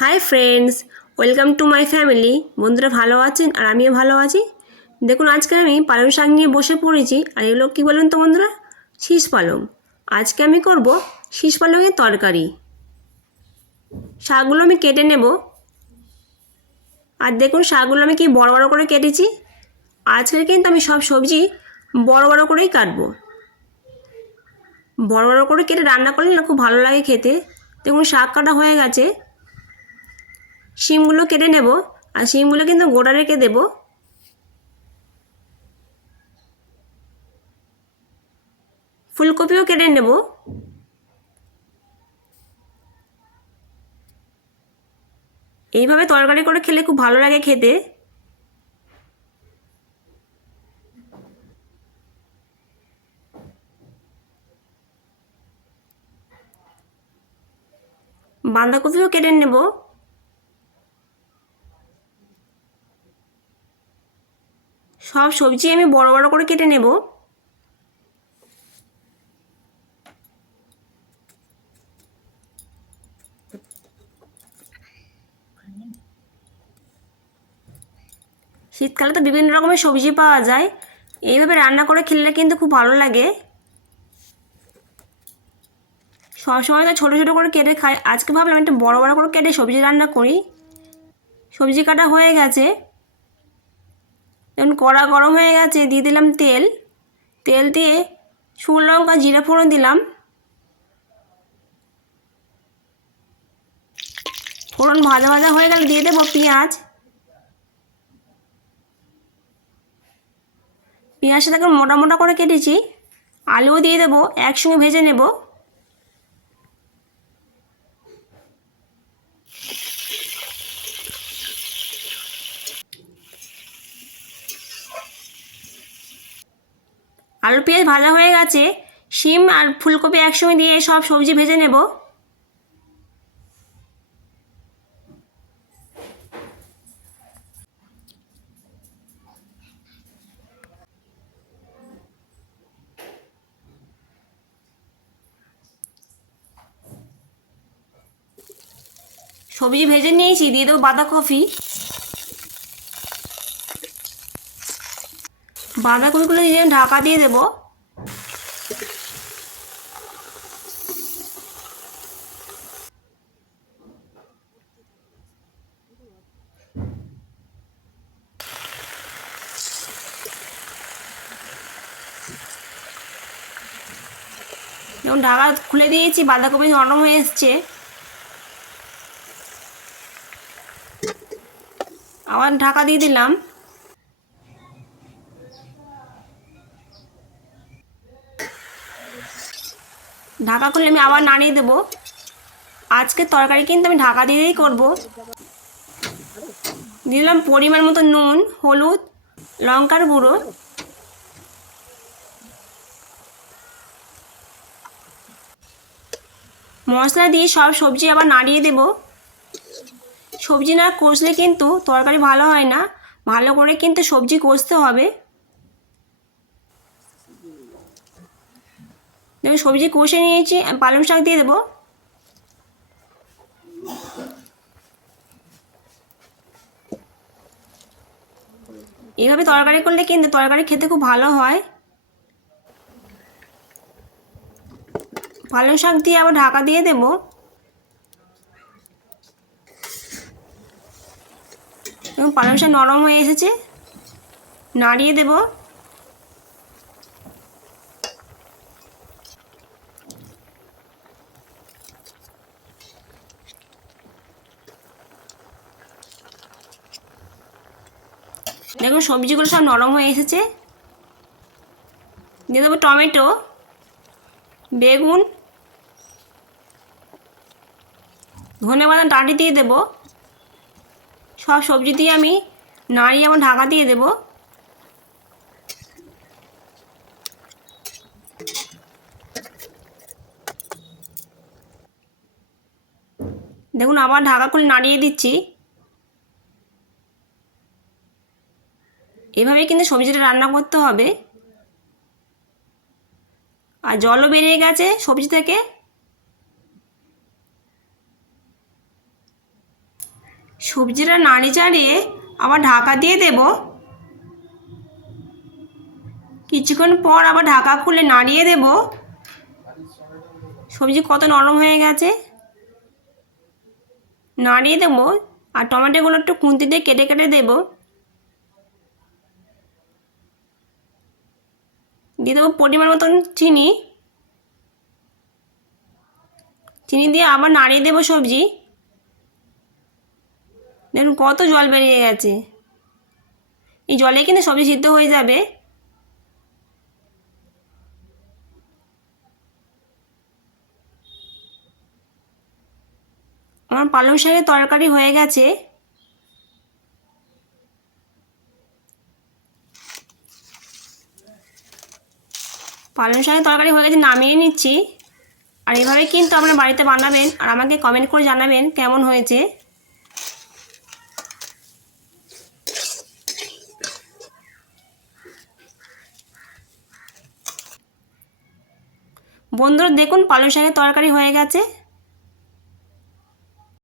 Hi friends, welcome to my family. বন্ধুরা ভালো আছেন আর আমিও ভালো আছি। দেখুন আজকে আমি পালং শাক নিয়ে বসে পড়েছি। আর এগুলো কী বলুন তো বন্ধুরা, শীষ পালং। আজকে আমি করব শীষ পালংয়ের তরকারি। শাকগুলো আমি কেটে নেব। আর দেখুন শাকগুলো আমি কি বড় বড় করে কেটেছি। আজকে কিন্তু আমি সব সবজি বড় বড় করেই কাটবো। বড় বড় করে কেটে রান্না করলে না খুব ভালো লাগে খেতে। দেখুন শাক কাটা হয়ে গেছে। শিমগুলো কেটে নেব। আর শিমগুলো কিন্তু গোটা রেখে দেবো। ফুলকপিও কেটে নেব। এইভাবে তরকারি করে খেলে খুব ভালো লাগে খেতে। বাঁধাকপিও কেটে নেব। সব সবজি আমি বড় বড় করে কেটে নেব। শীতকালে তো বিভিন্ন রকমের সবজি পাওয়া যায়। এইভাবে রান্না করে খেলে কিন্তু খুব ভালো লাগে। সবসময় তো ছোটো ছোটো করে কেটে খাই, আজকে ভাবলাম একটু বড় বড় করে কেটে সবজি রান্না করি। সবজি কাটা হয়ে গেছে। এখন কড়া গরম হয়ে গেছে, দিয়ে দিলাম তেল। তেল দিয়ে শুকনো লঙ্কা জিরে ফোড়ন দিলাম। ফোড়ন ভাজা ভাজা হয়ে গেলে দিয়ে দেবো পেঁয়াজ। পেঁয়াজটাকে মোটা মোটা করে কেটেছি। আলুও দিয়ে দেবো, একসঙ্গে ভেজে নেব। আলু পেঁয়াজ ভাজা হয়ে গেছে। শিম আর ফুলকপি একসঙ্গে দিয়ে সব সবজি ভেজে নেব। সবজি ভেজে নিয়েছি, দিয়ে দেবো বাঁধাকপি। বাঁধাকপিগুলো দিয়ে ঢাকা দিয়ে দেবো। যেমন ঢাকা খুলে দিয়েছি, বাঁধাকপি নরম হয়ে এসছে। আবার ঢাকা দিয়ে দিলাম। ঢাকা খুলে আমি আবার নাড়িয়ে দেবো। আজকের তরকারি কিন্তু আমি ঢাকা দিয়েই করব। দিলাম পরিমাণ মতো নুন, হলুদ, লঙ্কার গুঁড়ো। মশলা দিয়ে সব সবজি আবার নাড়িয়ে দেব। সবজি না কষলে কিন্তু তরকারি ভালো হয় না। ভালো করে কিন্তু সবজি কষতে হবে। দেখুন সবজি কষে নিয়েছি, পালং শাক দিয়ে দেবো। এইভাবে তরকারি করলে কিন্তু তরকারি খেতে খুব ভালো হয়। পালং শাক দিয়ে আবার ঢাকা দিয়ে দেবো। এবং পালং শাক নরম হয়ে এসেছে, নাড়িয়ে দেব। দেখুন সবজিগুলো সব নরম হয়ে এসেছে। দিয়ে দেবো টমেটো, বেগুন, ধনেপাতা ডাঁটি দিয়ে দেবো। সব সবজি দিয়ে আমি নাড়িয়ে আবার ঢাকা দিয়ে দেবো। দেখুন আবার ঢাকা খুলে নাড়িয়ে দিচ্ছি। এভাবে কিন্তু সবজিটা রান্না করতে হবে। আর জলও বেরিয়ে গেছে সবজি থেকে। সবজিটা নাড়ি চাড়িয়ে আবার ঢাকা দিয়ে দেব। কিছুক্ষণ পর আবার ঢাকা খুলে নাড়িয়ে দেব। সবজি কত নরম হয়ে গেছে। নাড়িয়ে দেবো আর টমেটোগুলো একটু খুন্তি দিয়ে কেটে কেটে দেবো। দিয়ে দেবো পরিমাণ মতন চিনি। চিনি দিয়ে আবার নাড়িয়ে দেবো সবজি। দেখুন কত জল বেরিয়ে গেছে। এই জলে কিন্তু সবজি সিদ্ধ হয়ে যাবে। আমার পালং শাকের তরকারি হয়ে গেছে। পালং শাকের তরকারি হয়ে গেছে, নামিয়ে নিচ্ছি। আর এভাবে কিন্তু আপনারা বাড়িতে বানাবেন আর আমাকে কমেন্ট করে জানাবেন কেমন হয়েছে। বন্ধুরা দেখুন পালং শাকের তরকারি হয়ে গেছে।